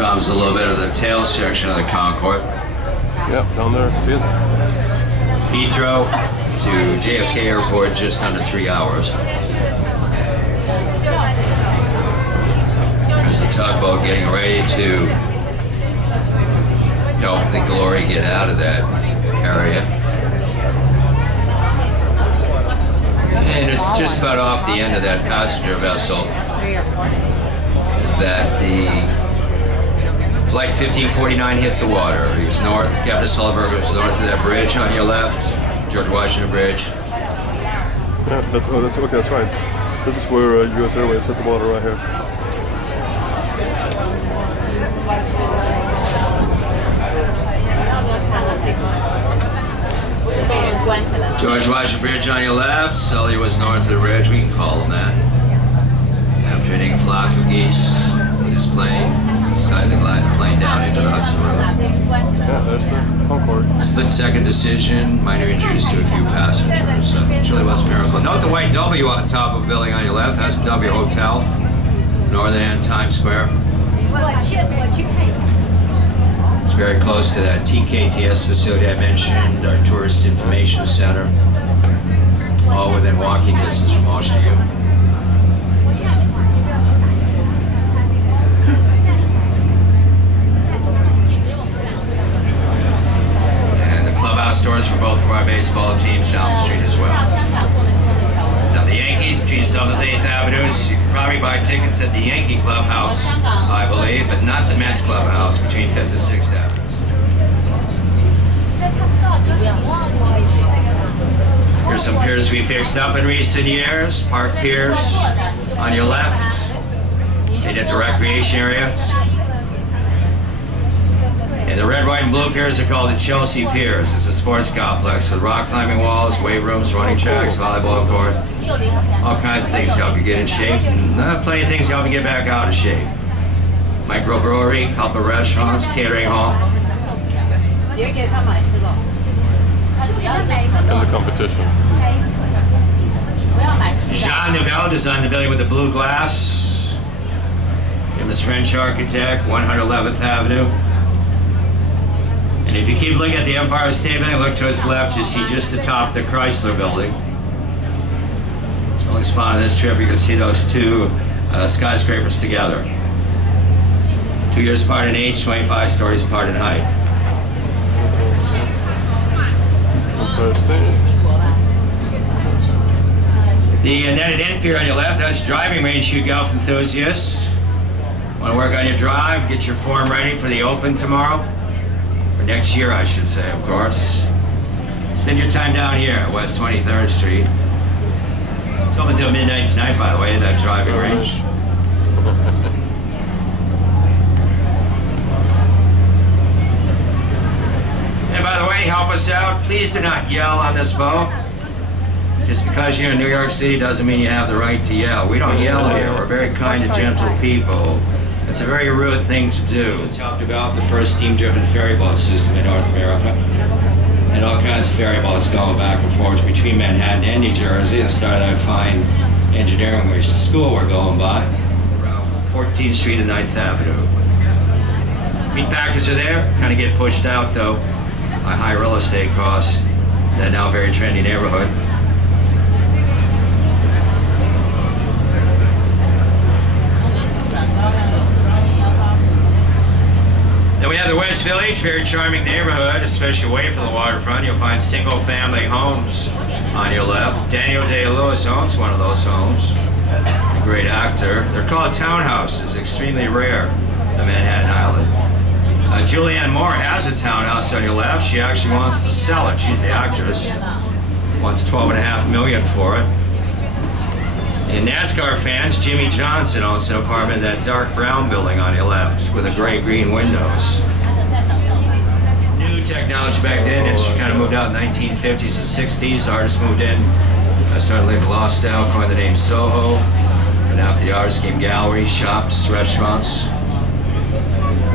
comes a little bit of the tail section of the Concorde. Yep, down there, see it? Heathrow to JFK Airport, just under 3 hours. There's a tugboat getting ready to help the Glory get out of that area. And it's just about off the end of that passenger vessel that the Flight 1549 hit the water. He was north, Captain Sullivan was north of that bridge on your left, George Washington Bridge. Yeah, that's okay, that's right. This is where US Airways hit the water right here. George Washington Bridge on your left, Sully was north of the bridge, we can call him that. After hitting a flock of geese with his plane, decided to glide the plane down into the Hudson River. Yeah, there's the Concorde. Split-second decision, minor injuries to a few passengers. It really was a miracle. Note the white W on top of the building on your left. That's the W Hotel, northern end Times Square. It's very close to that TKTS facility I mentioned, our Tourist Information Center, all within walking distance from most of you. Stores for both of our baseball teams down the street as well. Now the Yankees between 7th and 8th Avenues, you can probably buy tickets at the Yankee Clubhouse, I believe, but not the Mets Clubhouse between 5th and 6th Avenues. Here's some piers we fixed up in recent years. Park Piers on your left, made into recreation areas. And the red, white, and blue piers are called the Chelsea Piers. It's a sports complex with rock climbing walls, weight rooms, running tracks, volleyball court, all kinds of things to help you get in shape, and plenty of things to help you get back out of shape. Microbrewery, couple of restaurants, catering hall. And the competition. Jean Nouvel designed the building with the blue glass. Famous French architect, 111th Avenue. And if you keep looking at the Empire State Building, look to its left, you see just the top of the Chrysler Building. It's the only spot on this trip you can see those two skyscrapers together. 2 years apart in age, 25 stories apart in height. The Annette and I Pier on your left, that's driving range for you golf enthusiasts. Want to work on your drive, get your form ready for the Open tomorrow? For next year, I should say, of course. Spend your time down here at West 23rd Street. It's open until midnight tonight, by the way, that driving range. And by the way, help us out. Please do not yell on this boat. Just because you're in New York City doesn't mean you have the right to yell. We don't yell here. We're very kind and gentle people. It's a very rude thing to do. It's helped develop the first steam-driven ferry boat system in North America. And all kinds of ferry boats going back and forth between Manhattan and New Jersey. It started out fine engineering, which the school we're going by. Around 14th Street and 9th Avenue. Meat packers are there, kind of get pushed out though by high real estate costs in that now very trendy neighborhood. Then we have the West Village, very charming neighborhood, especially away from the waterfront. You'll find single-family homes on your left. Daniel Day-Lewis owns one of those homes, a great actor. They're called townhouses, extremely rare on Manhattan Island. Julianne Moore has a townhouse on your left. She actually wants to sell it. She's the actress. Wants $12.5 million for it. And NASCAR fans, Jimmy Johnson owns an apartment in that dark brown building on your left with the gray-green windows. New technology back then, industry kind of moved out in the 1950s and 60s. Artists moved in. I started living lost style, coined the name Soho. And after the artists came galleries, shops, restaurants.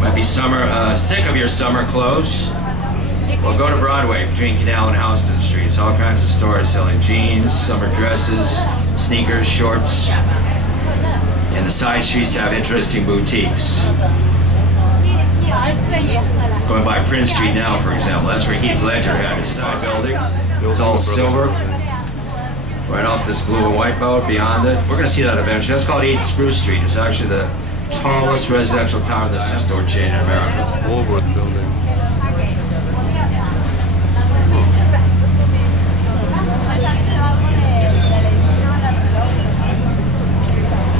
Might be sick of your summer clothes. Well, go to Broadway between Canal and Houston Streets. All kinds of stores selling jeans, summer dresses, sneakers, shorts. And the side streets have interesting boutiques. Going by Prince Street now, for example, that's where Heath Ledger had his side building. It's all silver. Right off this blue and white boat beyond it. We're going to see that eventually. That's called 8 Spruce Street. It's actually the tallest residential tower in the store chain in America. Woolworth building.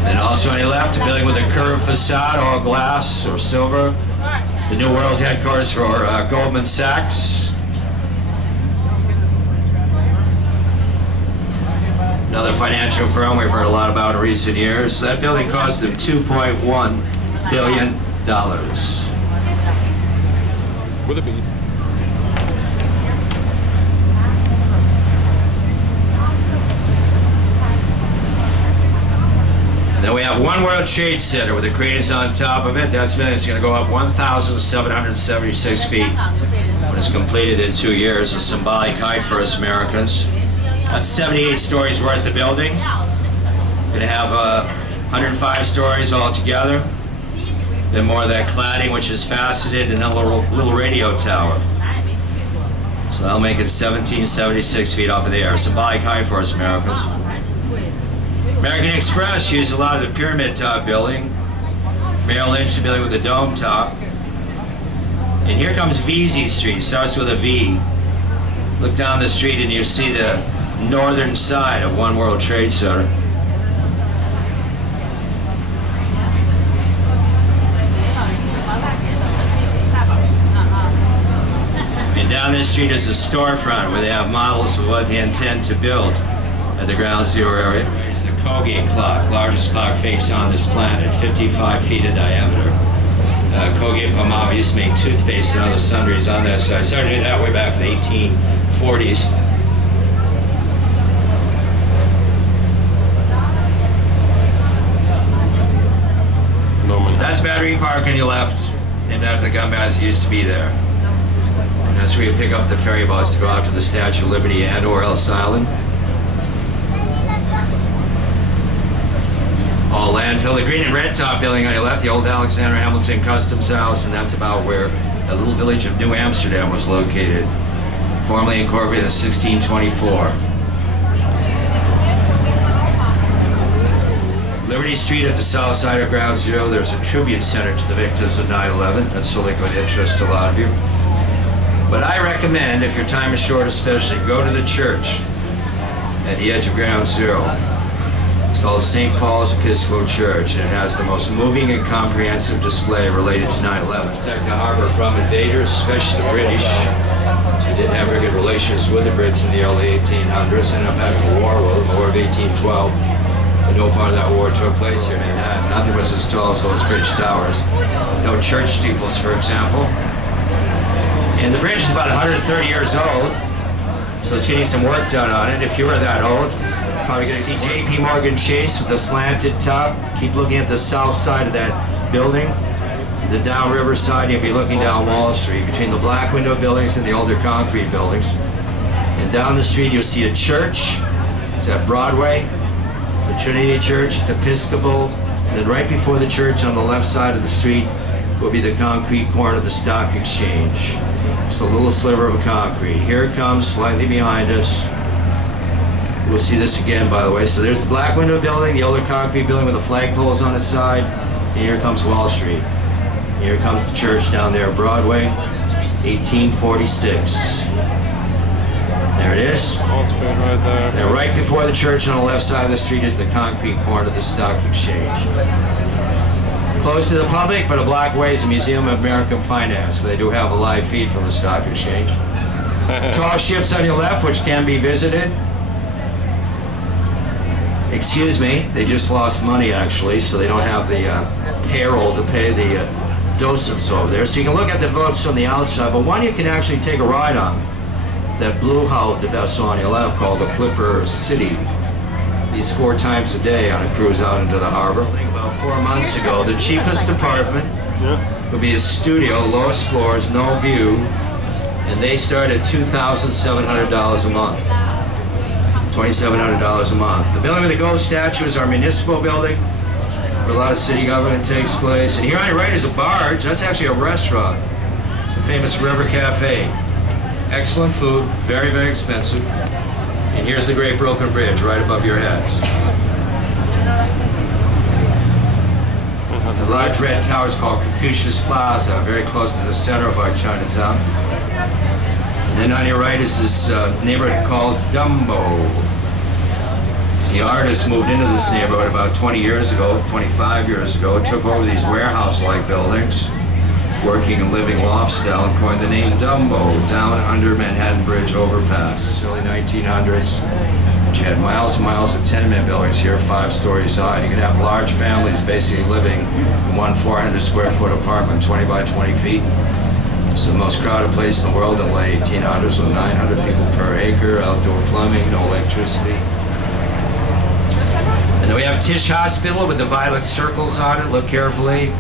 And also on your left, a building with a curved facade, all glass or silver. The New World headquarters for Goldman Sachs. Another financial firm we've heard a lot about in recent years. That building cost them $2.1 billion. With a B. Then we have One World Trade Center with the cranes on top of it. That's going to go up 1,776 feet when it's completed in 2 years. A symbolic height for us Americans. That's 78 stories worth of building. Going to have 105 stories altogether. Then more of that cladding, which is faceted, and a little radio tower. So that'll make it 1,776 feet up in the air. Symbolic height for us Americans. American Express used a lot of the pyramid top building. Merrill Lynch, the building with the dome top. And here comes Vesey Street. Starts with a V. Look down the street and you see the northern side of One World Trade Center. And down this street is a storefront where they have models of what they intend to build at the ground zero area. Here's the Colgate clock, largest clock face on this planet, 55 feet in diameter. Colgate Palmolive used to make toothpaste and other sundries on that side. Started doing that way back in the 1840s. That's Battery Park on your left, named after the gun baths that used to be there. And that's where you pick up the ferry boats to go out to the Statue of Liberty and or Ellis Island. All landfill. The green and red top building on your left, the old Alexander Hamilton Customs House, and that's about where the little village of New Amsterdam was located, formerly incorporated in 1624. Liberty Street at the south side of Ground Zero, there's a tribute center to the victims of 9/11. That's a liquid interest to a lot of you. But I recommend, if your time is short especially, go to the church at the edge of Ground Zero. It's called St. Paul's Episcopal Church, and it has the most moving and comprehensive display related to 9/11. Protect the harbor from invaders, especially the British. They didn't have very good relations with the Brits in the early 1800s, ended up having a war with them, the War of 1812. But no part of that war took place here in Manhattan. Nothing was as tall as those bridge towers. No church steeples, for example. And the bridge is about 130 years old, so it's getting some work done on it. If you were that old, probably going to see J.P. Morgan Chase with the slanted top. Keep looking at the south side of that building. The downriver side, you'll be looking down Wall Street, between the black window buildings and the older concrete buildings. And down the street, you'll see a church. It's at Broadway. It's the Trinity Church. It's Episcopal. And then right before the church on the left side of the street will be the concrete corner of the Stock Exchange. Just a little sliver of concrete. Here it comes, slightly behind us. We'll see this again, by the way. So there's the black window building, the older concrete building with the flagpoles on its side. And here comes Wall Street. Here comes the church down there, Broadway, 1846. There it is. Right there. And right before the church on the left side of the street is the concrete corner of the Stock Exchange. Closed to the public, but a block away is the Museum of American Finance, where they do have a live feed from the Stock Exchange. Tall ships on your left, which can be visited. Excuse me, they just lost money actually, so they don't have the payroll to pay the docents over there. So you can look at the boats from the outside, but one you can actually take a ride on. That blue-hulled vessel on your left called the Clipper City. These 4 times a day on a cruise out into the harbor. About 4 months ago, the cheapest apartment would be a studio, lowest floors, no view, and they start at $2,700 a month. $2,700 a month. The building with the gold statue is our municipal building. where a lot of city government takes place. And here on your right is a barge. That's actually a restaurant. It's a famous river cafe. Excellent food, very, very expensive. And here's the Great Broken Bridge right above your heads. The large red tower is called Confucius Plaza, very close to the center of our Chinatown. And then on your right is this neighborhood called Dumbo. The artist moved into this neighborhood about 20 years ago, 25 years ago, took over these warehouse-like buildings, working and living loft style, and coined the name Dumbo, down under Manhattan Bridge overpass. It's early 1900s. You had miles and miles of tenement buildings here, 5 stories high. You could have large families basically living in one 400 square foot apartment, 20 by 20 feet. It's the most crowded place in the world in the late 1800s with 900 people per acre, outdoor plumbing, no electricity. And then we have Tisch Hospital with the violet circles on it. Look carefully.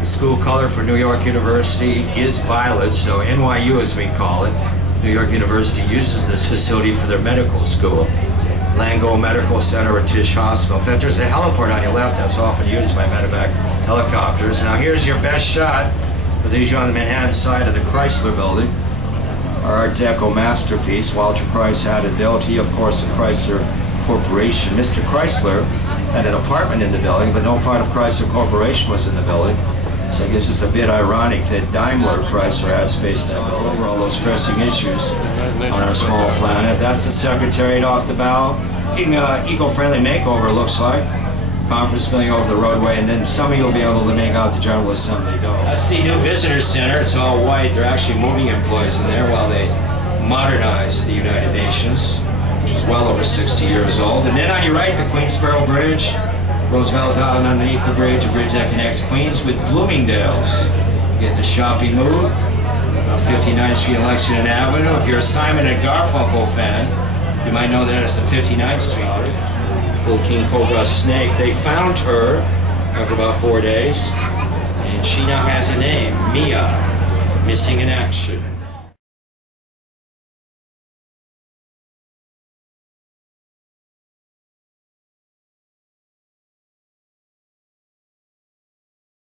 The school color for New York University is violet, so NYU as we call it. New York University uses this facility for their medical school. Lango Medical Center or Tisch Hospital. In fact, there's a heliport on your left that's often used by medevac helicopters. Now here's your best shot for these on the Manhattan side of the Chrysler building. Our Art Deco masterpiece, Walter Price had it built. He, of course, the Chrysler Corporation. Mr. Chrysler had an apartment in the building, but no part of Chrysler Corporation was in the building. So I guess it's a bit ironic that Daimler Chrysler had space to build over all those pressing issues on our small planet. That's the Secretariat off the bow. Getting an eco-friendly makeover, looks like. Conference building over the roadway, and then some of you will be able to make out the General Assembly Dome. That's the new visitor center. It's all white. They're actually moving employees in there while they modernize the United Nations, which is well over 60 years old. And then on your right, the Queensboro Bridge. Roosevelt Island underneath the bridge, a bridge that connects Queens with Bloomingdale's. Get in the shopping mood. 59th Street and Lexington Avenue. If you're a Simon and Garfunkel fan, you might know that it's the 59th Street Bridge. Little King Cobra snake. They found her after about 4 days, and she now has a name, Mia, missing in action.